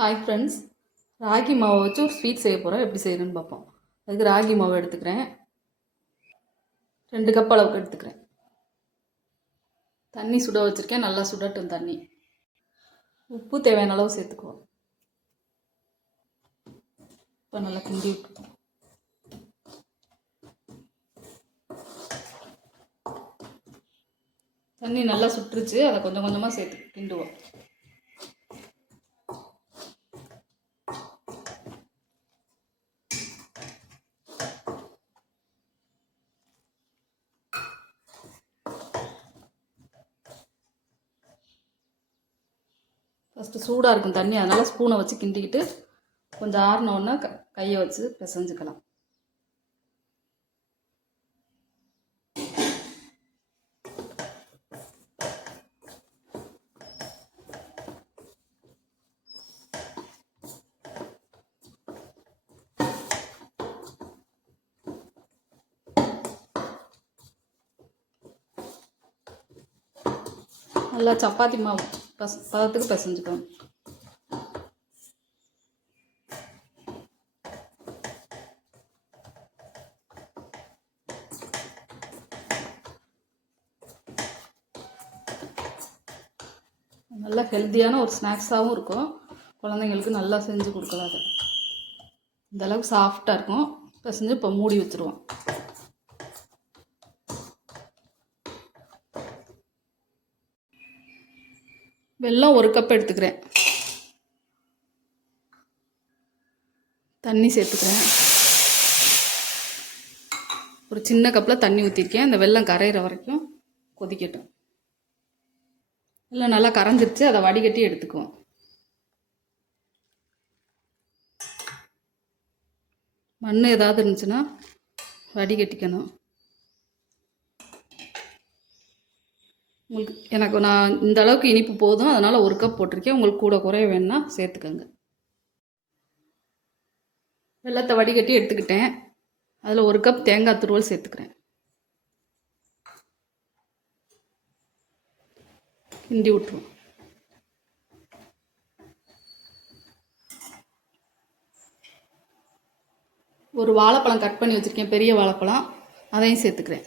Hi friends, ragi மாவை வச்சு ஒரு ஸ்வீட் செய்ய போகிறோம். எப்படி செய்யணும்னு பார்ப்போம். அதுக்கு ராகி மாவு எடுத்துக்கிறேன். 2 கப் அளவுக்கு எடுத்துக்கிறேன். தண்ணி சுட வச்சுருக்கேன். நல்லா சுடட்டும் தண்ணி. உப்பு தேவையான அளவு சேர்த்துக்குவோம். இப்போ நல்லா கிண்டி விட்டுருவோம். தண்ணி நல்லா சுட்டுருச்சு. அதை கொஞ்சம் கொஞ்சமாக சேர்த்து கிண்டுவோம். ஃபஸ்ட்டு சூடாக இருக்கும் தண்ணி, அதனால் ஸ்பூனை வச்சு கிண்டிக்கிட்டு கொஞ்சம் ஆறினோன்னா கையை வச்சு பிசைஞ்சுக்கலாம். நல்லா சப்பாத்தி மாவு பதத்துக்கு பிசைஞ்சுக்கணும். நல்லா ஹெல்த்தியான ஒரு ஸ்நாக்ஸாகவும் இருக்கும். குழந்தைங்களுக்கு நல்லா செஞ்சு கொடுக்கலாம். அது இந்தளவுக்கு சாஃப்டாக இருக்கும். பிசைஞ்சு இப்போ மூடி வச்சுருவோம். வெல்லம் 1 கப் எடுத்துக்கிறேன். தண்ணி சேர்த்துக்கிறேன். ஒரு சின்ன கப்பில் தண்ணி ஊற்றிருக்கேன். இந்த வெல்லம் கரையிற வரைக்கும் கொதிக்கட்டும். வெல்லம் நல்லா கரைஞ்சிருச்சு. அதை வடிகட்டி எடுத்துக்குவோம். மண் ஏதாவது இருந்துச்சுன்னா வடிகட்டிக்கணும். எனக்கு நான் இந்த அளவுக்கு இனிப்பு போதும், அதனால் 1 கப் போட்டிருக்கேன். உங்களுக்கு கூட குறைய வேணும்னா சேர்த்துக்கோங்க. வெல்லத்தை வடிகட்டி எடுத்துக்கிட்டேன். அதில் 1 கப் தேங்காய் துருவல் சேர்த்துக்கிறேன். கிண்டி விட்டுருவோம். ஒரு வாழைப்பழம் கட் பண்ணி வச்சுருக்கேன், பெரிய வாழைப்பழம், அதையும் சேர்த்துக்கிறேன்.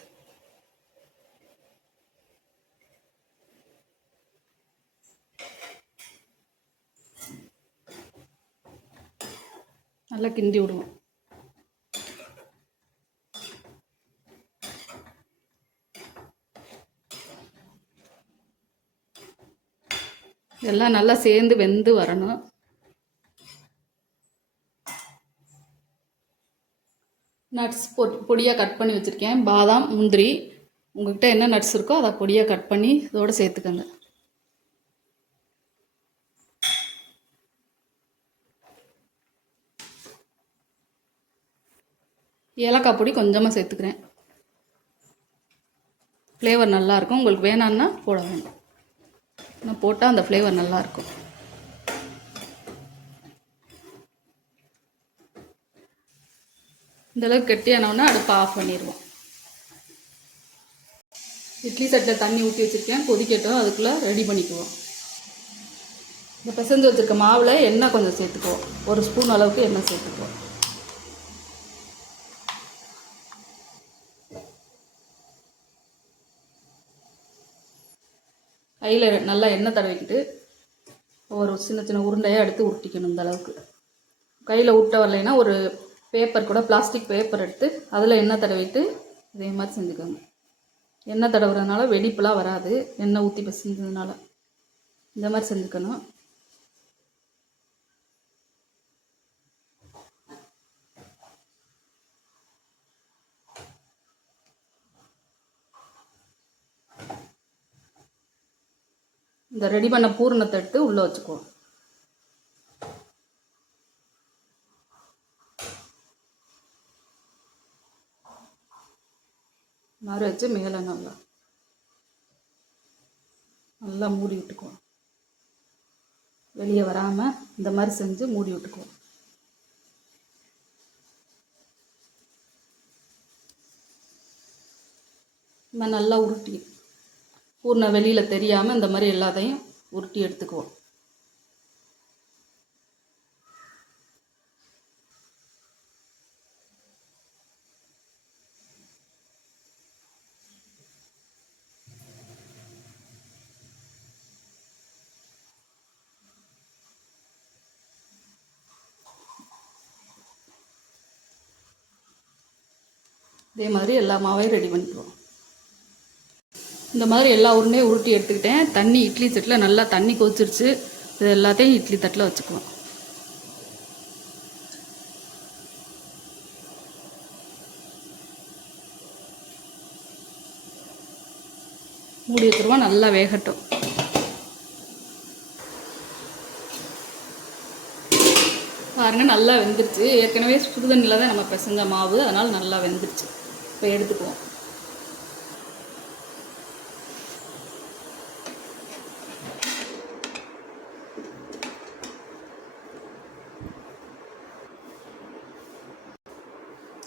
நல்லா கிண்டி விடுவோம். எல்லாம் நல்லா சேர்ந்து வெந்து வரணும். நட்ஸ் பொடியாக கட் பண்ணி வச்சுருக்கேன். பாதாம், முந்திரி, உங்கள்கிட்ட என்ன நட்ஸ் இருக்கோ அதை பொடியாக கட் பண்ணி இதோடு சேர்த்துக்கோங்க. ஏலக்காய் பொடி கொஞ்சமாக சேர்த்துக்கிறேன். ஃப்ளேவர் நல்லாயிருக்கும். உங்களுக்கு வேணான்னா போட வேணும். நான் போட்டால் அந்த ஃப்ளேவர் நல்லாயிருக்கும். இந்தளவுக்கு கெட்டியானோன்னா அடுப்பை ஆஃப் பண்ணிடுவோம். இட்லி சட்டில் தண்ணி ஊற்றி வச்சுருக்கேன். கொதிக்கட்டும். அதுக்குள்ளே ரெடி பண்ணிக்குவோம். இந்த பிசைஞ்சு வச்சுருக்க மாவில் எண்ணெய் கொஞ்சம் சேர்த்துக்குவோம். 1 ஸ்பூன் அளவுக்கு எண்ணெய் சேர்த்துக்குவோம். கையில் நல்லா எண்ணெய் தடவிக்கிட்டு ஒரு சின்ன சின்ன உருண்டையாக எடுத்து உருட்டிக்கணும். இந்த அளவுக்கு கையில் உருட்ட வரலைன்னா ஒரு பேப்பர் கூட, பிளாஸ்டிக் பேப்பர் எடுத்து அதில் எண்ணெய் தடவிட்டு இதே மாதிரி செஞ்சுக்கோங்க. எண்ணெய் தடவுறதுனால வெடிப்புலாம் வராது. எண்ணெய் ஊற்றி பிசைஞ்சதுனால இந்த மாதிரி செஞ்சுக்கணும். இந்த ரெடி பண்ண பூரணத்தை எடுத்து உள்ளே வச்சுக்குவோம். மாதிரி வச்சு மேலே நல்லா மூடி விட்டுக்குவோம். வெளியே வராமல் இந்த மாதிரி செஞ்சு மூடி விட்டுக்குவோம். நல்லா உருட்டி பூர்ணம் வெளியில் தெரியாமல் இந்த மாதிரி எல்லாத்தையும் உருட்டி எடுத்துக்குவோம். இதே மாதிரி எல்லா மாவையும் ரெடி பண்ணிக்குவோம். இந்த மாதிரி எல்லா உருண்டையும் உருட்டி எடுத்துக்கிட்டேன். தண்ணி இட்லி தட்டில் நல்லா தண்ணி கொதிச்சிருச்சு. இது எல்லாத்தையும் இட்லி தட்டில் வச்சுக்குவோம். மூடி வச்சுருவோம், நல்லா வேகட்டும். பாருங்கள், நல்லா வெந்துருச்சு. ஏற்கனவே சுடுதண்ணியில் தான் நம்ம பிசைஞ்ச மாவு, அதனால் நல்லா வெந்துருச்சு. இப்போ எடுத்துக்குவோம்.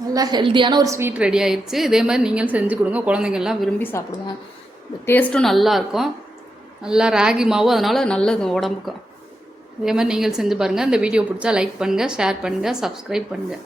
நல்லா ஹெல்த்தியான ஒரு ஸ்வீட் ரெடி ஆயிடுச்சு. இதே மாதிரி நீங்களும் செஞ்சு கொடுங்க, குழந்தைங்கள்லாம் விரும்பி சாப்பிடுவாங்க. இந்த டேஸ்ட்டும் நல்லாயிருக்கும். நல்லா ராகி மாவு, அதனால் நல்லது உடம்புக்கும். இதே மாதிரி நீங்கள் செஞ்சு பாருங்கள். இந்த வீடியோ பிடிச்சா லைக் பண்ணுங்கள், ஷேர் பண்ணுங்கள், சப்ஸ்கிரைப் பண்ணுங்கள்.